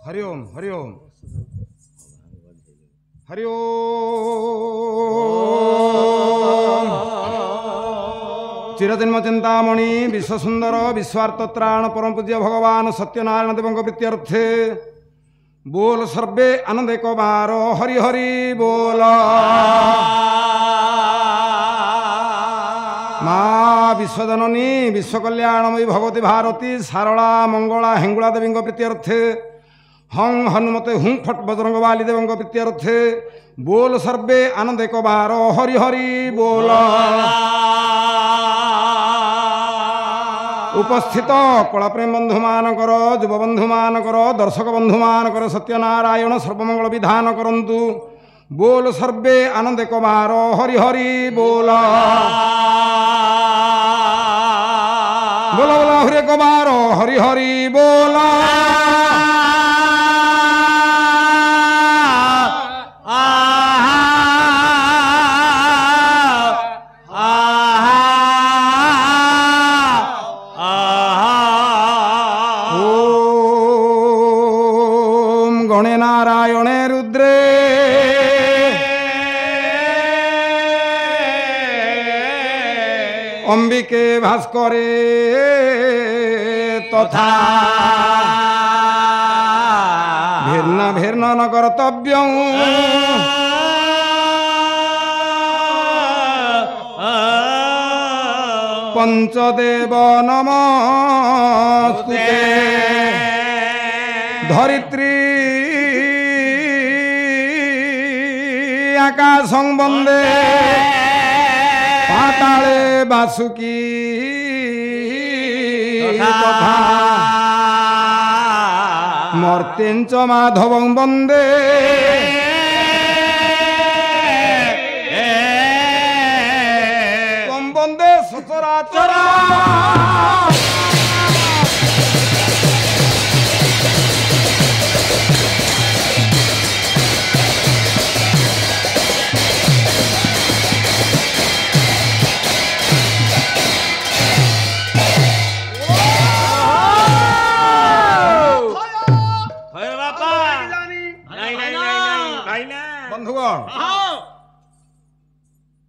हरि ओम हरि ओम हरि ओम। चिरजन्म चिंतामणि विश्वसुंदर विश्वार्थत्राण परम पूज्य भगवान सत्यनारायण देव प्रीत्यर्थे बोल सर्वे आनंद एक बार हरि हरि बोल। माँ विश्वजननी विश्वकल्याणमयी भगवती भारती सारला मंगला हेंगुला देवी प्रीत्यर्थे हं हनुमते हुं फट बजरंग बाली देव प्रीत्यर्थे बोल सर्वे आनंद एक बार हरि हरि बोल। उपस्थित कलाप्रेम बंधु मानकर युव बंधु मानकर दर्शक बंधु मानकर सत्यनारायण सर्वमंगल विधान करंतु बोल सर्वे आनंद एक बार हरि हरि बोल। बोला बोला हरि एक बार हरि हरि बोल। नारायणे रुद्रे अंबिके भास्करे तथा भिन्न भिन्न न कर्तव्यं पंचदेव नमस्ते धरित्री आकाशं वंदे पाताले वासुकी तथा मर्त्यञ्च माधवं वंदे त्वं वंदे सचराचर।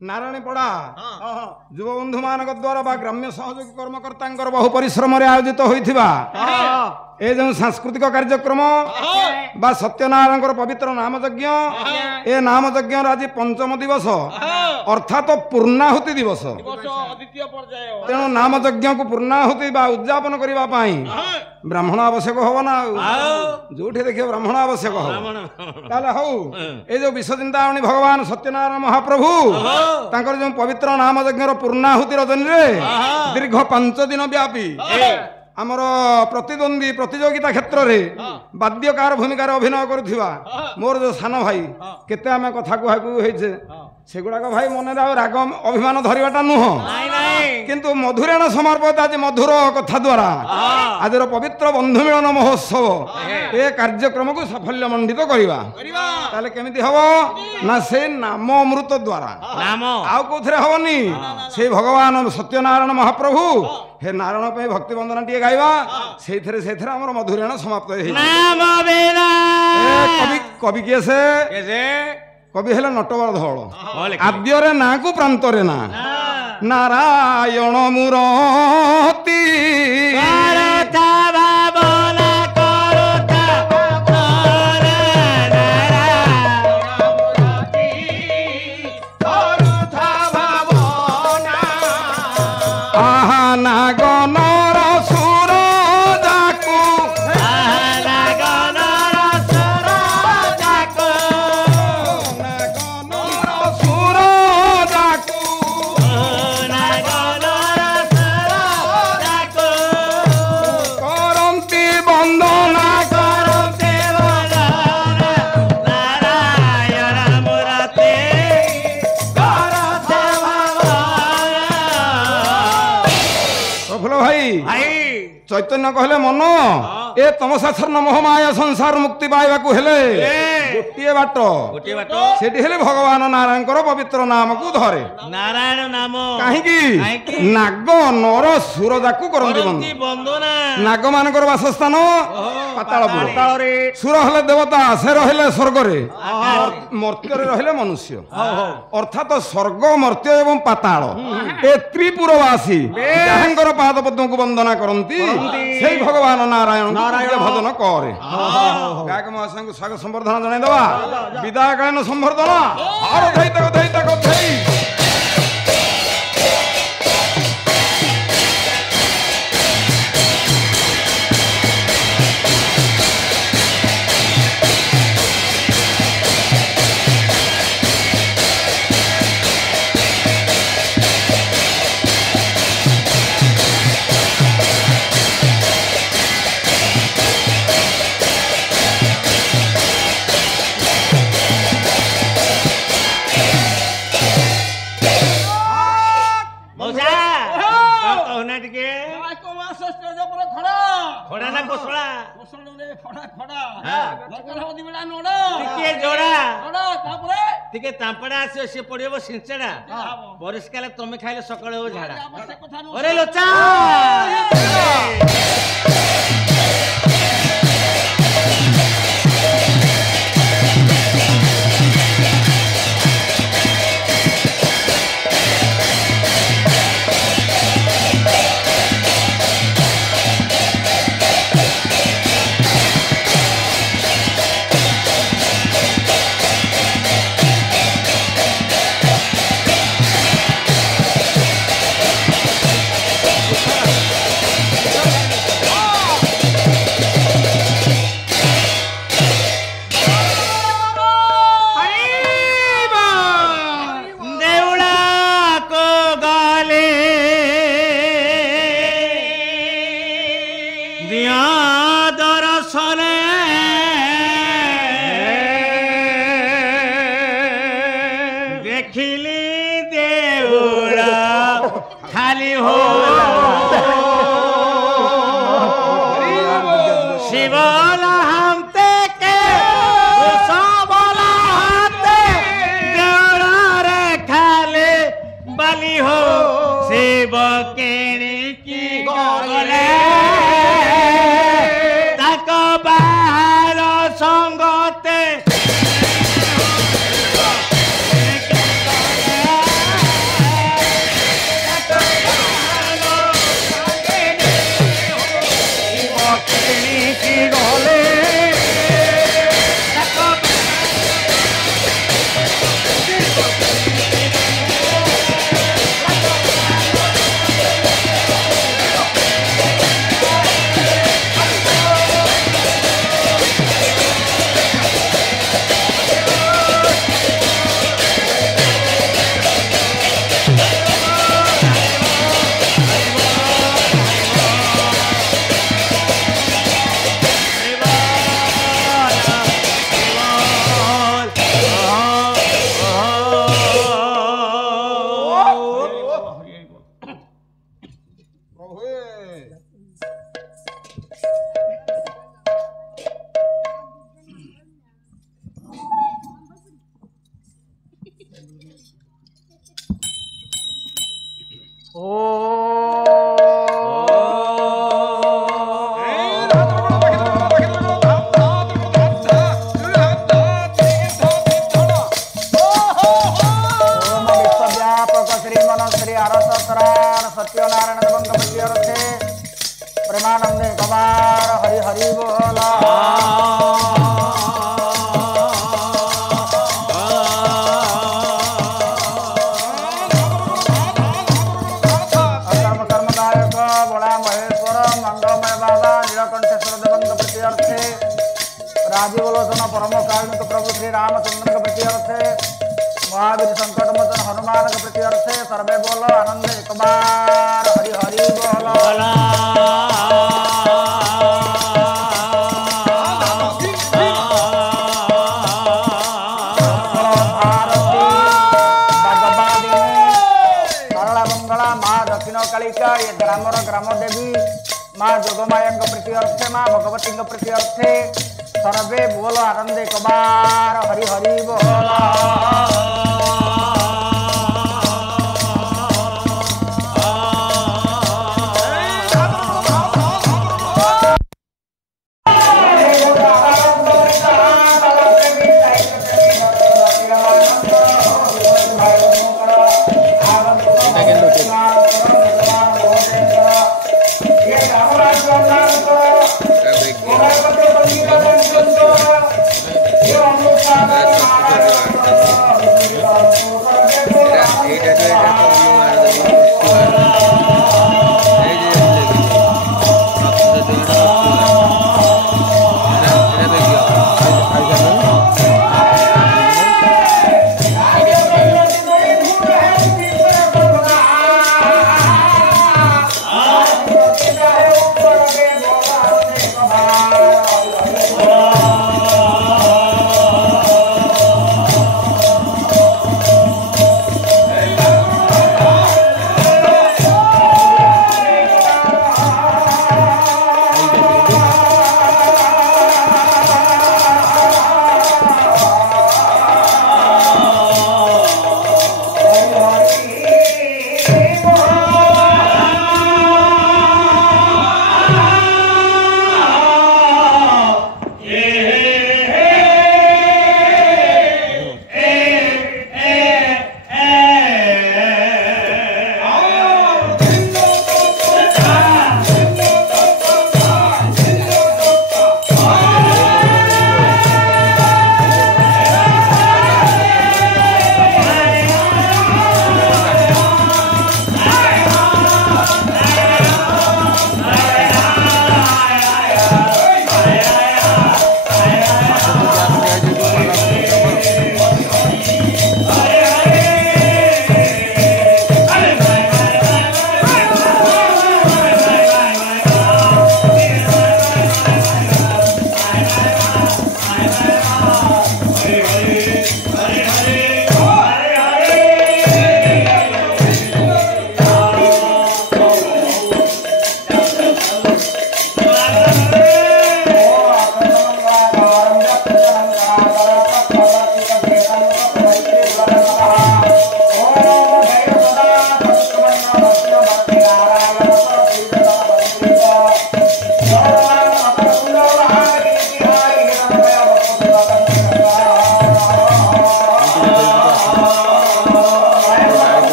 नारायणपड़ा युव बंधु मान द्वारा ग्राम्य सहयोगी कर्मकर्ता बहु परिश्रम आयोजित होता ए जो सांस्कृतिक कार्यक्रम बा सत्यनारायण पवित्र नामयज्ञ ए नामयज्ञ आज पंचम दिवस अर्थात पूर्णाहुति दिवस तेणु नामयज्ञ को पूर्णाहुति उद्यापन करने ब्राह्मण आवश्यक हम ना जो देखिए ब्राह्मण आवश्यक हो ये जो विश्वचिंतामणि भगवान सत्यनारायण महाप्रभु तांकर जो पवित्र नामयज्ञ पूर्णाहुति रजनी दीर्घ 5 दिन व्यापी आमर प्रतिद्वंदी प्रतियोगिता क्षेत्र में वाद्यकार भूमिकार अभिनय करुवा मोर जो सान भाई केते आम कथा कुहाकुहे सेगुड़ाक भाई मन राग अभिमान धरवाटा नुह किंतु मधुरेण समर्पित आज मधुर कथा द्वारा आज पवित्र बंधु मिलन महोत्सव ए कार्यक्रम को साफल्य मंडित करवा केमिति हम ना से नाम अमृत द्वारा आउ कौन हेनी से भगवान सत्यनारायण महाप्रभु हे नारायण पे भक्ति वंदना टे गाइबा से आमर मधुरेण समाप्त कवि कवि किए से कवि हेले नटवर धौल आद्यरे ना को प्रांतरे ना नारायण मुरती चैतन्य कहले मन ए तमसाक्षर मोह माया संसार मुक्ति पाइबा गोटे बाट सेठी हेले भगवान नारायण पवित्र नाम को धरे नारायण नाम कहीं नाग नर सुर जाकू करंती बंधु नाग मानकर वासस्थान ପାତାଳପୁର। ସୁର ହେଲେ ଦେବତା, ସେ ରହିଲେ ସ୍ୱର୍ଗରେ, ମର୍ତ୍ତ୍ୟରେ ରହିଲେ ମନୁଷ୍ୟ। ଅର୍ଥାତ ସ୍ୱର୍ଗ, ମର୍ତ୍ତ୍ୟ ଏବଂ ପାତାଳ ଏ ତ୍ରିପୁରବାସୀ ଯାହାଙ୍କର ପାଦ ପଦ୍ମକୁ ବନ୍ଦନା କରନ୍ତି ସେଇ ଭଗବାନ ନାରାୟଣଙ୍କୁ ଭଜନ କରେ। ଗାୟକ ମହାଶୟଙ୍କୁ ସ୍ୱାଗତ ସମ୍ବର୍ଦ୍ଧନା ଜଣାଇଦେବା। ବିଦାୟ ଗାୟନ ସମ୍ବର୍ଦ୍ଧନା तांपड़ा आसो सी पड़ो सिंचड़ा परिष्कार तुम्हें खाइले सकाल हो झाड़ा अरे लोचा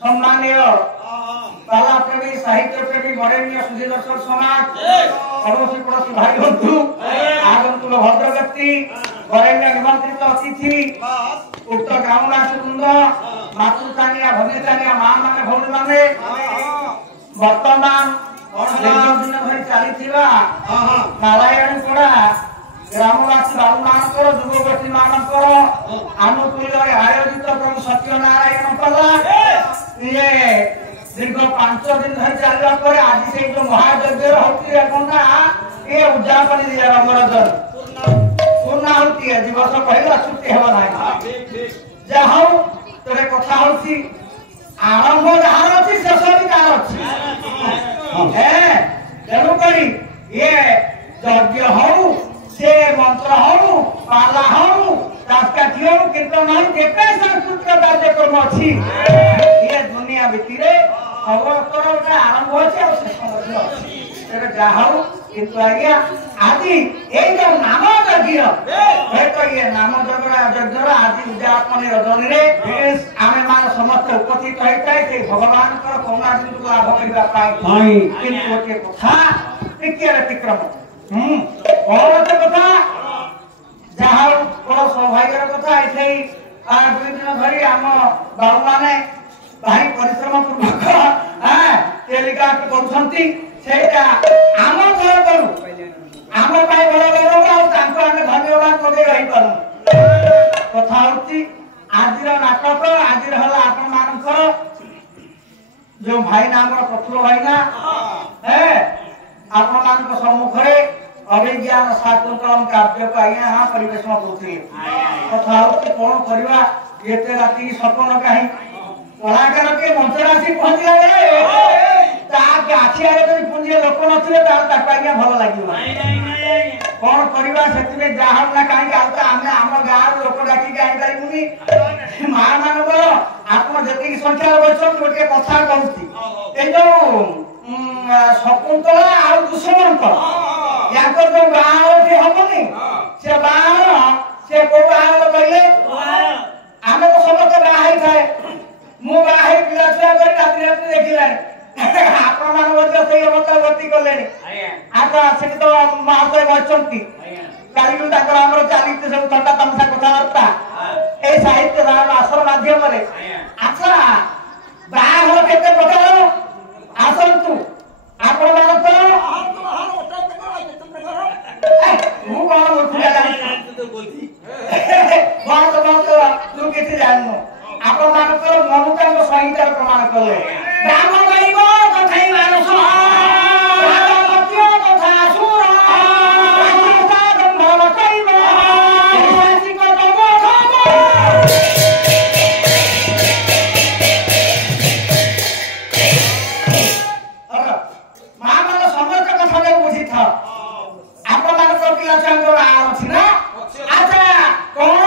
सम्मानीय कला प्रेमी साहित्य प्रेमी वरेण्य सुधीदर्शन समाज पड़ोसी पड़ोसी भाई बंधु आगंतुक भद्र व्यक्ति वरेण्य निमंत्रित अतिथि उक्त ग्रामवासी वृंद मातृतानिया भगिनीतानिया माँ माने भौणी माने वर्तमान दिन धरी चली नारायणी पड़ा ग्रामवासी बाबू मानकर युवगोष्ठी मानकर आनुकूल्य आयोजित प्रभु सत्यनारायण पल्ला ये दीर्घ 5 दिन धरी चलवा पर आज से जो महायज्ञ होती ये उद्यापन दिया रमरदन पूर्णाहुति है दिवस पहला छुट्टी हेबा नाही जा हौ तोरे कथा होछि आरंभ जहार अछि शेष भी तार अछि है तेणु करी ये यज्ञ हौ से मंत्र हौ पाला हौ राजकाठी हौ कीर्तन हौ जेते सांस्कृतिक कार्यक्रम अछि ये दुनिया भितरे खबर आरंभ होछि और शेष अछि तेरे जा हौ किंतु आज्ञा आदि এই যে নাম যজ্ঞ হয়তো ये नाम যজ্ঞ आदि उद्यापन रजनी रे आमे मान समस्त उपस्थित होइताय से भगवान को कौना दिन लाभ करबा पाई किंतु के कथा टिके अतिक्रम और कथा जहाँ बड़ सौभाग्यर कथा एठे 2 दिन धरी आम बाबू माने भारी परिश्रम पूर्वक टेलीग्राफ करूछंती सेटा आम घर करू आम पाई बड़ गौरव और तांको आमे धन्यवाद कदे रही करू कथा होती आजिर नाटक आजिर हला आपण मानकर जो भाई नाम प्रफुल्ल भाईना है आपण मान सम्मुख अभिज्ञान शाकुंतलम काव्य को आज्ञा यहाँ परिवेशन करुले कथा होती कौन करवा एते राति सपन कहीं कलाकार के मंच राशि पहुंचला बेले ताके आखि आगे पुंजी लोक नथिले तार आज्ञा भल लागिबो कौन करवा सेतिबे जाहम ना काई आलता आमे हम गार लोक डाकी गाई पारिबुनी मां मानबर आपण जति संख्या बचन गोटे कथा कहूती ए जो शकुंतला आ दुष्मंत याकर जो गाँव हमनी से बाहर से को बाहर कहले आमे तो समस्त बाहर थाए मु बाहर पिला छुआ कर रात्रि रात्रि देखिला आपण मान वर्ग से अवतार गति करलेनी आका से तो महाशय बचंती काली ताकर हमर चालित सब ठंडा तमसा कथा वार्ता ए साहित्य राम आश्रम माध्यम रे अच्छा बाहर केते प्रकार आसंतु आपण मान तो मु कोन मुखिया जानि तो बोलती बात तू केते जाननो आपण मान तो मनुका को संहिता प्रमाण करले ब्राह्मण गाइबो कथाई मानस राजमत्य कथा सुर कथा गंभल कइबो ऐसी को दमो मां मान समस्त कथा ले बुझी था आपण मान को पिला चांगो आछि ना अच्छा कोन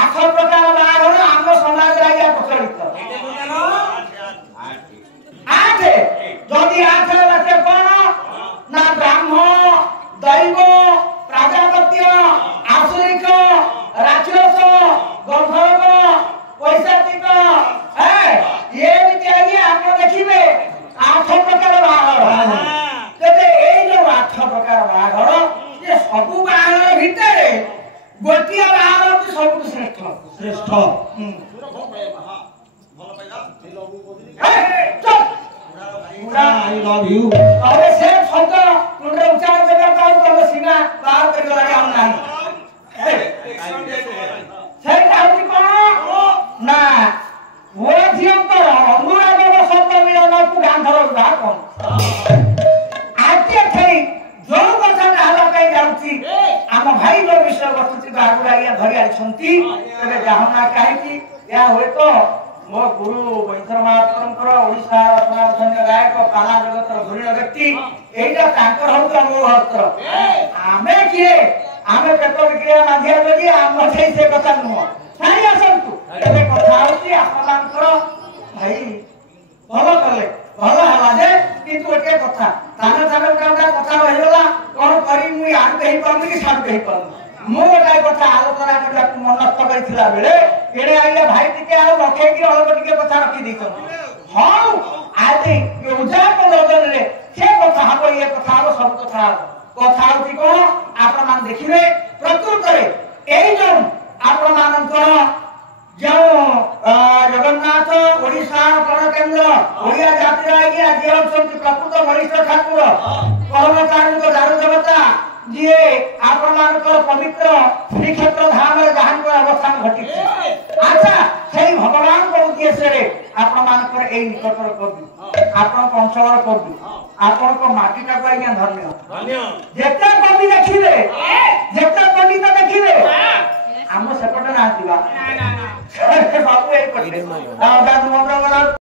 8 प्रकार बाहर हम समाज राया प्रचलित आठे जदि 8 लाखे कोन ना ब्राह्मण दैव प्राजापत्य आसुरिक राक्षस गंधर्व वैशाखिक है ये इत्यादि आप देखिबे 8 प्रकार बाहर तेबे एई जो 8 प्रकार बाहर ये सब बाहर भितरे गोटिया बाहर की सब श्रेष्ठ श्रेष्ठ I love you. अबे से शब्द तुमरे उच्चारण करना तो तुम सीना बाहर कर लगा हम नहीं सही काउंटी कौन ना वो धियम पर अनुराग को शब्द मिला ना तू गांधर उड़ा कौन आते थे जो कथा हाला कहीं जाउची हम भाई लोग विषय वस्तु बागुरा या धरि आछंती तबे जाहना काहे की या होय तो मो गुरु वैद्य महाप्रभुଙ୍କର ओडिसा रत्नाधन्य गायक पाला जगतर धुरीण व्यक्ति एटा तांकर हौ अनुभव हस्त्र आमे किए आमे पेट विक्रिया माध्यम लगी आम छै से कथा नुह साई असंतु एबे कथा होती आपनकर भाई भलो कले भलो हला जे किंतु एके कथा ताने ताने कथा रहिला कोन करी मुई आन कहि पाउनी कि साड कहि पाउनी मो एटा कथा आलोचना करला मनस्थ करिथिला बेले एड़े आइले भाई टिके आ रखे कि अलग टिके कथा रखी दी हां आदि योजा को नजर रे से कथा हबो ये कथा हबो सब कथा कथा होती कोन आपण मान देखिबे प्रकृत रे एई जो आपण मान को जो जगन्नाथ ओडिशा प्राण केंद्र ओडिया जाति आगे आज होती प्रकृत वरिष्ठ ठाकुर परम कारुणिक दारु देवता जी आपण मान को पवित्र श्री क्षेत्र धाम रे जहां को अवस्थान घटी अच्छा सेही भगवान को उद्देश्य रे आपण मान को एई निकटर कर आपण पंचवर कर आपण को माटी का आज्ञा धन्य जेते कवि देखिबे जेते पंडित देखिबे हम सेपटे ना आसीबा बाबू एक पटे दादू मंत्र